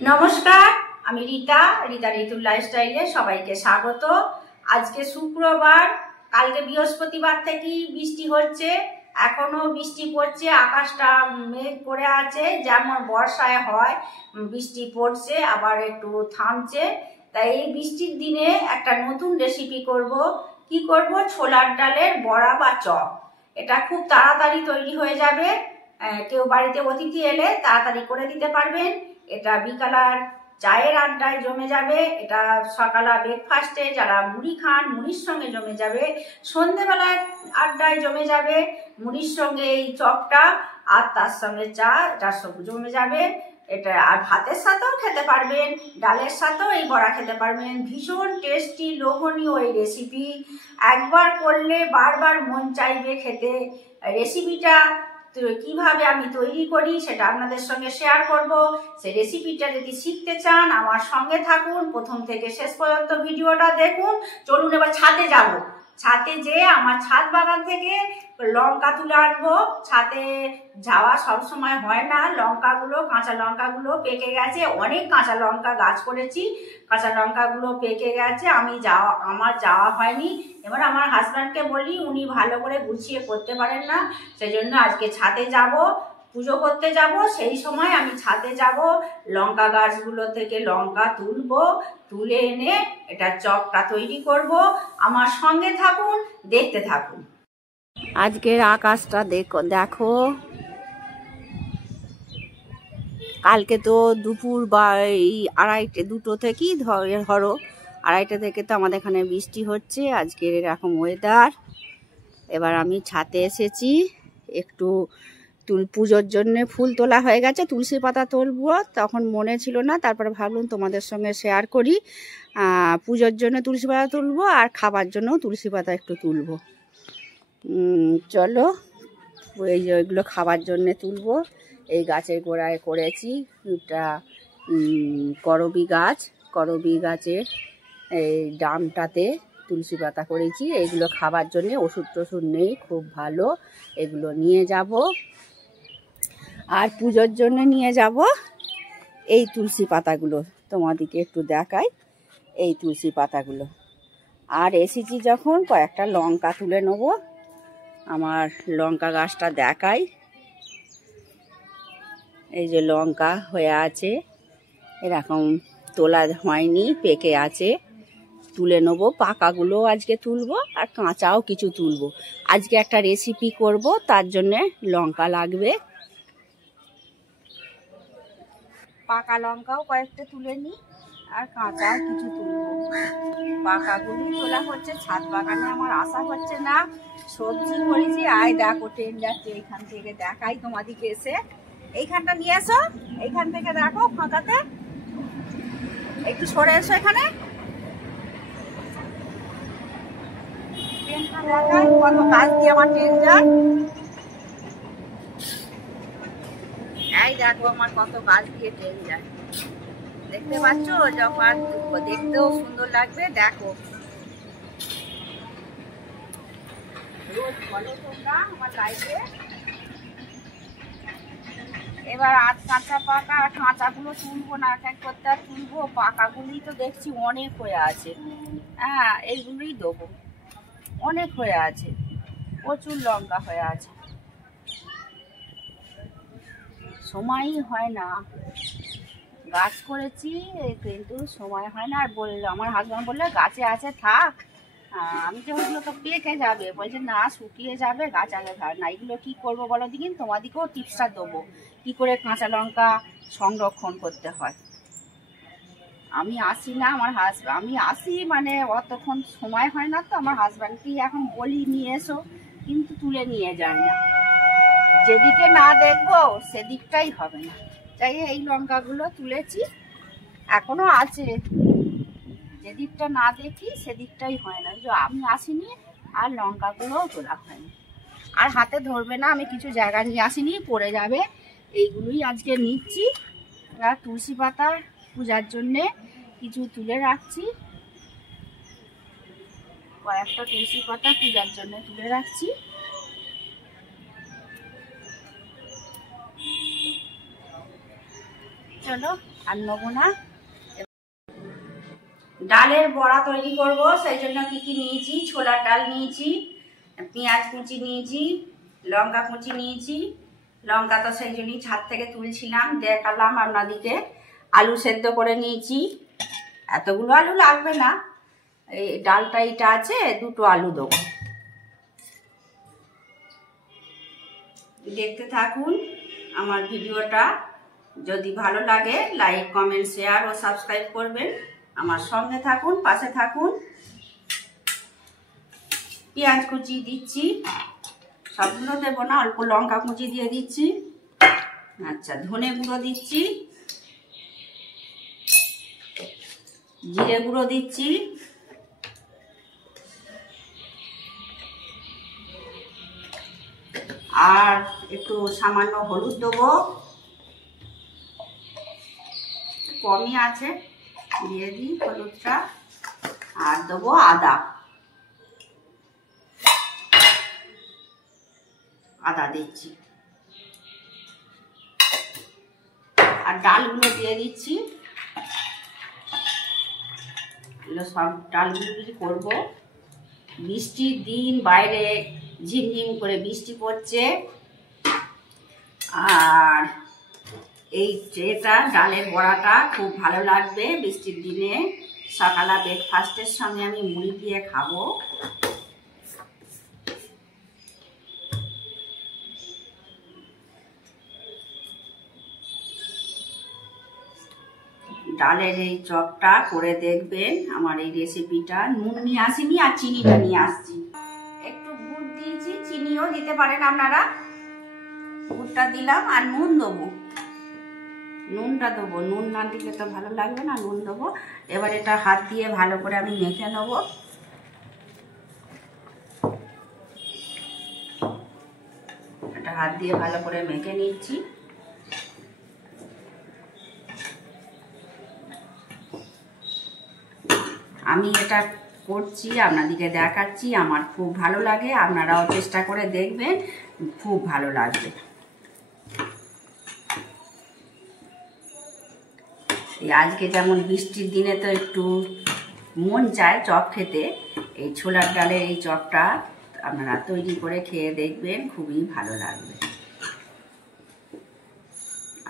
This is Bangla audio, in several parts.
नमस्कार আমি রিতা ঋতুর লাইফস্টাইলে সবাইকে স্বাগত। আজকে শুক্রবার, কালকে বৃহস্পতিবার থেকে বৃষ্টি হচ্ছে, এখনো বৃষ্টি পড়ছে, আকাশটা মেঘ করে আছে, যেমন বর্ষায় হয় বৃষ্টি পড়ছে আবার একটু থামছে। তাই এই বৃষ্টির দিনে একটা নতুন রেসিপি করব। কি করব? ছোলার ডালের বড়া বা চপ। এটা খুব তাড়াতাড়ি তৈরি হয়ে যাবে, কেউ বাড়িতে অতিথি এলে তাড়াতাড়ি করে দিতে পারবেন। এটা বিকালার চায়ের আড্ডায় জমে যাবে, এটা সকালা ব্রেকফাস্টে যারা মুড়ি খান মুড়ির সঙ্গে জমে যাবে, সন্ধেবেলায় আড্ডায় জমে যাবে মুড়ির সঙ্গে এই চপটা, আর তার সঙ্গে চা, এটার সঙ্গে জমে যাবে এটা। আর ভাতের সাথেও খেতে পারবেন, ডালের সাথেও এই বড়া খেতে পারবেন। ভীষণ টেস্টি লোভনীয় এই রেসিপি, একবার করলে বারবার মন চাইবে খেতে। রেসিপিটা কিভাবে আমি তৈরি করি সেটা আপনাদের সঙ্গে শেয়ার করব। সেই রেসিপিটা যদি শিখতে চান আমার সঙ্গে থাকুন, প্রথম থেকে শেষ পর্যন্ত ভিডিওটা দেখুন। চলুন এবার ছাদে যাব। ছাদে যেয়ে আমার ছাদ বাগান থেকে লঙ্কা তুলে আনবো। ছাদে যাওয়া সবসময় হয় না, লঙ্কাগুলো, কাঁচা লঙ্কাগুলো পেকে গেছে, অনেক কাঁচা লঙ্কা গাছ করেছি, কাঁচা লঙ্কাগুলো পেকে গেছে, আমার যাওয়া হয়নি। এবার আমার হাজব্যান্ডকে বলি, উনি ভালো করে গুছিয়ে করতে পারেন না, সেই জন্য আজকে ছাদে যাব, পুজো করতে যাব। সেই সময় আমি ছাদে যাব, লঙ্কা গাছগুলো থেকে লঙ্কা তুলবো, তুলে এনে এটা চপটা তৈরি করব। আমার সঙ্গে থাকুন, দেখতে থাকুন। আজকের আকাশটা দেখো। কালকে তো দুপুর বা এই দুটো থেকেই ধরো আড়াইটা থেকে তো আমাদের এখানে বৃষ্টি হচ্ছে। আজকের এরকম ওয়েদার। এবার আমি ছাদে এসেছি, একটু পুজোর জন্য ফুল তোলা হয়ে গেছে, তুলসী পাতা তুলবো, তখন মনে ছিল না, তারপরে ভাবলাম তোমাদের সঙ্গে শেয়ার করি। পুজোর জন্য তুলসী পাতা তুলবো আর খাবার জন্য তুলসী পাতা একটু তুলবো। চলো, ওইগুলো খাবার জন্যে তুলবো। এই গাছের গোড়ায় করেছি একটা করবি গাছের এই ডামটাতে তুলসী পাতা করেছি। এইগুলো খাবার জন্যে, ওষুধ টষুধ নেই, খুব ভালো। এগুলো নিয়ে যাব। আর পুজোর জন্য নিয়ে যাব এই তুলসী পাতাগুলো, তোমাদেরকে একটু দেখাই এই তুলসী পাতাগুলো। আর এসেছি যখন কয়েকটা লঙ্কা তুলে নেব। আমার লঙ্কা গাছটা দেখাই, এই যে লঙ্কা হয়ে আছে, এরকম তোলা হয়নি, পেকে আছে, তুলে নেব। পাকাগুলো আজকে তুলবো আর কাঁচাও কিছু তুলবো। আজকে একটা রেসিপি করব, তার জন্যে লঙ্কা লাগবে। পাকা লঙ্কাও কয়েকটা তুলে নিই আর কাঁচাও কিছু তুলবো। পাকাগুলোই তোলা হচ্ছে, ছাদ বাগানে আমার আসা হচ্ছে না। সবজি করেছি, আয় দেখো ট্রেন যাচ্ছে এইখান থেকে, দেখাই তোমাদিকে এসে। এইখানটা নিয়ে এসো, এইখান থেকে দেখো ফাঁকাতে, একটু সরে এসো এখানে। ট্রেনটা দেখাই, কত কাজ দিয়ে আমার ট্রেন যায়। এই দেখো আমার কত গাছ দিয়ে ট্রেন যায়, দেখতে পাচ্ছ? যখন দেখতেও সুন্দর লাগবে। দেখো, রোজ বলো তোমরা আমার লাইফে। এবার আজ কাঁচা পাকা, আর কাঁচাগুলো তুলবো না, এক করতে আর তুলবো। পাকাগুলোই তো দেখছি অনেক হয়ে আছে। হ্যাঁ, এইগুলোই দেবো, অনেক হয়ে আছে, প্রচুর লঙ্কা হয়ে আছে। সময়ই হয় না, গাছ করেছি কিন্তু সময় হয় না। আর আমার হাজব্যান্ড বললে গাছে আছে থাক, আমি তো ওগুলো তো পেকে যাবে, বলছে না শুকিয়ে যাবে, গাছ আগে থাক না। এগুলো কী করবো বলো দিন, তোমাদেরকেও টিপসটা দেবো কী করে কাঁচা লঙ্কা সংরক্ষণ করতে হয়। আমি আসি না, আমি আসি মানে অতক্ষণ সময় হয় না, তো আমার হাজব্যান্ডকেই এখন বলি নিয়ে এসো, কিন্তু তুলে নিয়ে যায় না। যেদিকে না দেখবো সেদিকটাই হবে না। তাই এই লঙ্কাগুলো তুলেছি, এখনো আছে, যেদিকটা না দেখি সেদিকটাই হয় না। আমি আসিনি আর লঙ্কাগুলোও তোলা হয়নি। আর হাতে ধরবে না, আমি কিছু জায়গা নিয়ে আসিনি, পড়ে যাবে। এইগুলোই আজকে নিচ্ছি। আর তুলসী পাতা পূজার জন্যে কিছু তুলে রাখছি, কয়েকটা তুলসী পাতা পূজার জন্য তুলে রাখছি। চলো আর নেবো না। ডালের বড়া তৈরি করব, সেই জন্য কি কি নিয়েছি, ছোলার ডাল নিয়েছি, পেঁয়াজ কুচি নিয়েছি, লঙ্কা কুচি নিয়েছি। লঙ্কা তো সেই জন্যই ছাদ থেকে তুলছিলাম, দেখালাম আপনাদিকে। আলু সেদ্ধ করে নিয়েছি, এতগুলো আলু লাগবে না, এই ডালটা এটা আছে, 2টো আলু দেবো। দেখতে থাকুন আমার ভিডিওটা, যদি ভালো লাগে লাইক কমেন্ট শেয়ার ও সাবস্ক্রাইব করবেন। আমার সঙ্গে থাকুন, পাশে থাকুন। পেঁয়াজ কুচি দিচ্ছি, সবগুলো দেবো না, অল্প লঙ্কা কুচি দিয়ে দিচ্ছি। আচ্ছা, ধনে গুঁড়ো দিচ্ছি, জিরে গুঁড়ো দিচ্ছি, আর একটু সামান্য হলুদ দেবো, কমই আছে, দিয়ে দিই হলুদটা। আর দেবো আদা, আদা দিচ্ছি, আর ডালগুলো দিয়ে দিচ্ছি। সব ডালগুলো করবো। বৃষ্টির দিন, বাইরে ঝিমঝিম করে বৃষ্টি পড়ছে, আর এই ট্রেটা ডালের বড়াটা খুব ভালো লাগবে বৃষ্টির দিনে। সকালে ব্রেকফাস্টের সঙ্গে আমি মুড়ি দিয়ে খাবো। ডালের এই চপটা করে দেখবেন, আমার এই রেসিপিটা। নুন নিয়ে আসিনি আর চিনিটা নিয়ে আসছি। একটু গুড় দিয়েছি, চিনিও দিতে পারেন আপনারা। গুড়টা দিলাম, আর নুন দেবো, নুনটা দেবো। নুন না দিলে তো ভালো লাগবে না, নুন দেবো। এবার এটা হাত দিয়ে ভালো করে আমি মেখে নেব। এটা হাত দিয়ে ভালো করে মেখে নিচ্ছি। আমি এটা করছি, আপনাদেরকে দেখাচ্ছি, আমার খুব ভালো লাগে। আপনারাও চেষ্টা করে দেখবেন, খুব ভালো লাগবে। আজকে যেমন বৃষ্টির দিনে তো একটু মন চায় চপ খেতে, এই ছোলার ডালের এই চপটা আপনারা তৈরি করে খেয়ে দেখবেন, খুবই ভালো লাগবে।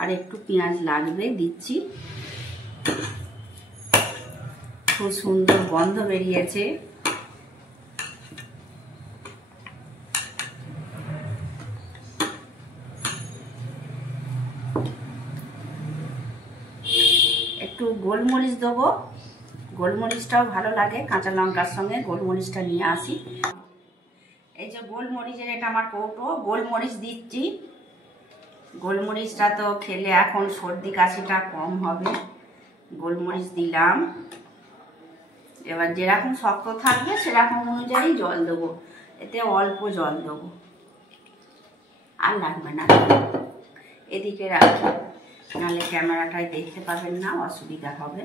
আর একটু পেঁয়াজ লাগবে, দিচ্ছি। খুব সুন্দর গন্ধ বেরিয়েছে। একটু গোলমরিচ দেবো, গোলমরিচটাও ভালো লাগে, কাঁচা লঙ্কার সঙ্গে গোলমরিচটা নিয়ে আসি। এই যে গোলমরিচের, এটা আমার কৌটো, গোলমরিচ দিচ্ছি। গোলমরিচটা তো খেলে এখন সর্দি কাশিটা কম হবে, গোলমরিচ দিলাম। এবার যেরকম শক্ত থাকবে সেরকম অনুযায়ী জল দেবো, এতে অল্প জল দেবো, আর লাগবে না। এদিকে রাখি, নাহলে ক্যামেরাটায় দেখতে পাবেন না, অসুবিধা হবে।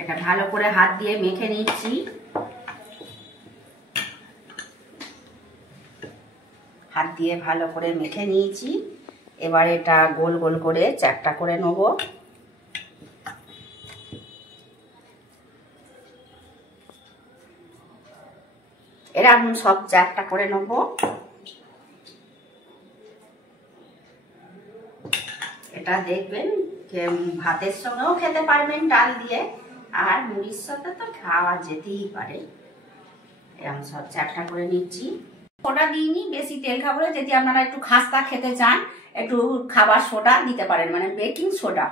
এটা ভালো করে হাত দিয়ে মেখে নিচ্ছি। হাত দিয়ে ভালো করে মেখে নিয়েছি। এবার এটা গোল গোল করে চ্যাপ্টা করে নেব। এরকম সব চ্যাপ্টা করে নেব। এটা দেখবেন ভাতের সঙ্গেও খেতে পারবেন ডাল দিয়ে, আর মুড়ির সাথে তো খাওয়া যেতেই পারে। এরকম সব চ্যাপ্টা করে নিচ্ছি। সোডা দিইনি, বেশি তেল খাবো না। যদি আপনারা একটু খাস্তা খেতে চান, একটু খাবার সোডা দিতে পারেন, মানে বেকিং সোডা।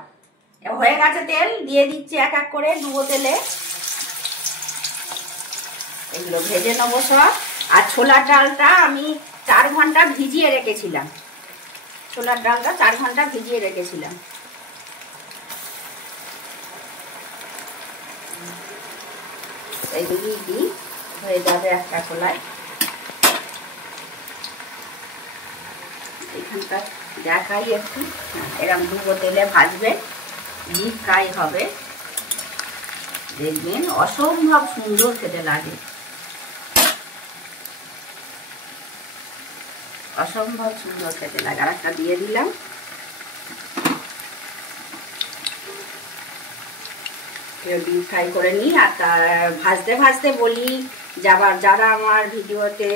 হয়ে গেছে তেল, দিয়ে দিচ্ছি এক এক করে ডুবো তেলে। এগুলো ভেজে নেবো সব। আর ছোলার ডালটা আমি 4 ঘন্টা ভিজিয়ে রেখেছিলাম, ছোলার ডালটা 4 ঘন্টা ভিজিয়ে রেখেছিলাম। এইগুলি দিই, হয়ে যাবে একটা কলাই। এখানটা দেখাই একটু, এরকম ডুবো তেলে ভাজবে, ডিপ ফ্রাই হবে, দেখবেন অসম্ভব সুন্দর খেতে লাগে, অসম্ভব সুন্দর খেতে লাগে। আর একটা দিয়ে দিলাম। ডিপ ফ্রাই করে নিই। আর তার ভাজতে ভাজতে বলি যারা আমার ভিডিওতে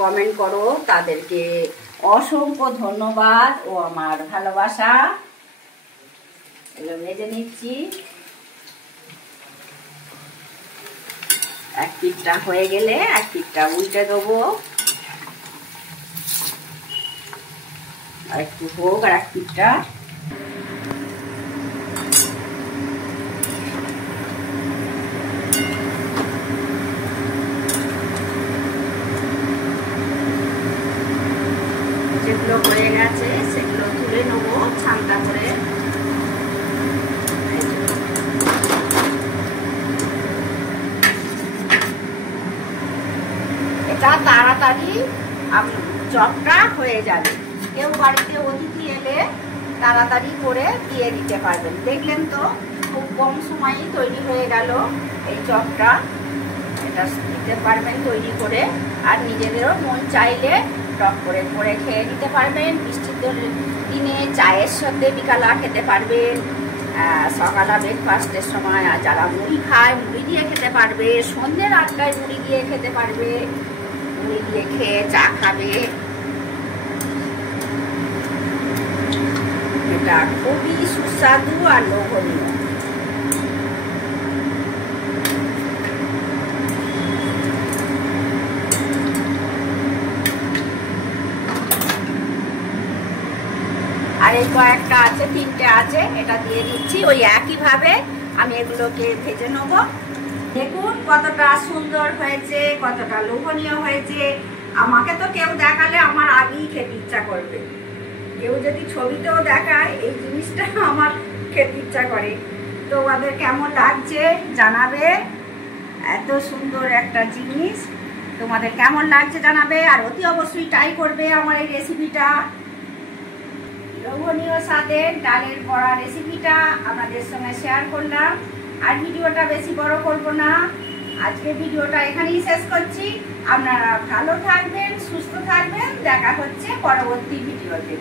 কমেন্ট করো তাদেরকে অসংখ্য ধন্যবাদ ও আমার ভালোবাসা। এগুলো ভেজে নিচ্ছি। এক পিঠটা হয়ে গেলে এক পিঠটা উল্টে দেবো, আর একটু হোক আর এক পিঠটা। যেগুলো হয়ে গেছে সেগুলো তুলে নেবো ছানটা করে। এটা তাড়াতাড়ি চপটা হয়ে যাবে। কেউ বাড়িতে অতিথি এলে তাড়াতাড়ি করে দিয়ে দিতে পারবেন। দেখলেন তো খুব কম সময়ই তৈরি হয়ে গেল এই চপটা। এটা দিতে পারবেন তৈরি করে, আর নিজেদেরও মন চাইলে টক করে করে খেয়ে নিতে পারবেন। বৃষ্টির দিনে চায়ের সাথে বিকালা খেতে পারবেন, সকালে ব্রেকফাস্টের সময় যারা মুড়ি খায় মুড়ি দিয়ে খেতে পারবে, সন্ধ্যের আটটায় মুড়ি দিয়ে খেতে পারবে, মুড়ি দিয়ে খেয়ে চা খাবে। এটা খুবই সুস্বাদু আর লোভনীয়। আর এই কয়েকটা আছে, 3টে আছে, এটা দিয়ে দিচ্ছি। ওই একইভাবে আমি এগুলোকে ভেজে নেব। দেখুন কতটা সুন্দর হয়েছে, কতটা লোভনীয় হয়েছে। আমাকে তো কেউ দেখালে আমার আগেই খেতে ইচ্ছা করবে। কেউ যদি ছবিতেও দেখায় এই জিনিসটা আমার খেতে ইচ্ছা করে। তো ওদের কেমন লাগছে জানাবে। এত সুন্দর একটা জিনিস তোমাদের কেমন লাগছে জানাবে, আর অতি অবশ্যই ট্রাই করবে আমার এই রেসিপিটা। লোভনীয় স্বাদের ডালের বড়া রেসিপিটা আপনাদের সঙ্গে শেয়ার করলাম। আর ভিডিওটা বেশি বড় করব না, আজকে ভিডিওটা এখানেই শেষ করছি। আপনারা ভালো থাকবেন, সুস্থ থাকবেন। দেখা হচ্ছে পরবর্তী ভিডিওতে।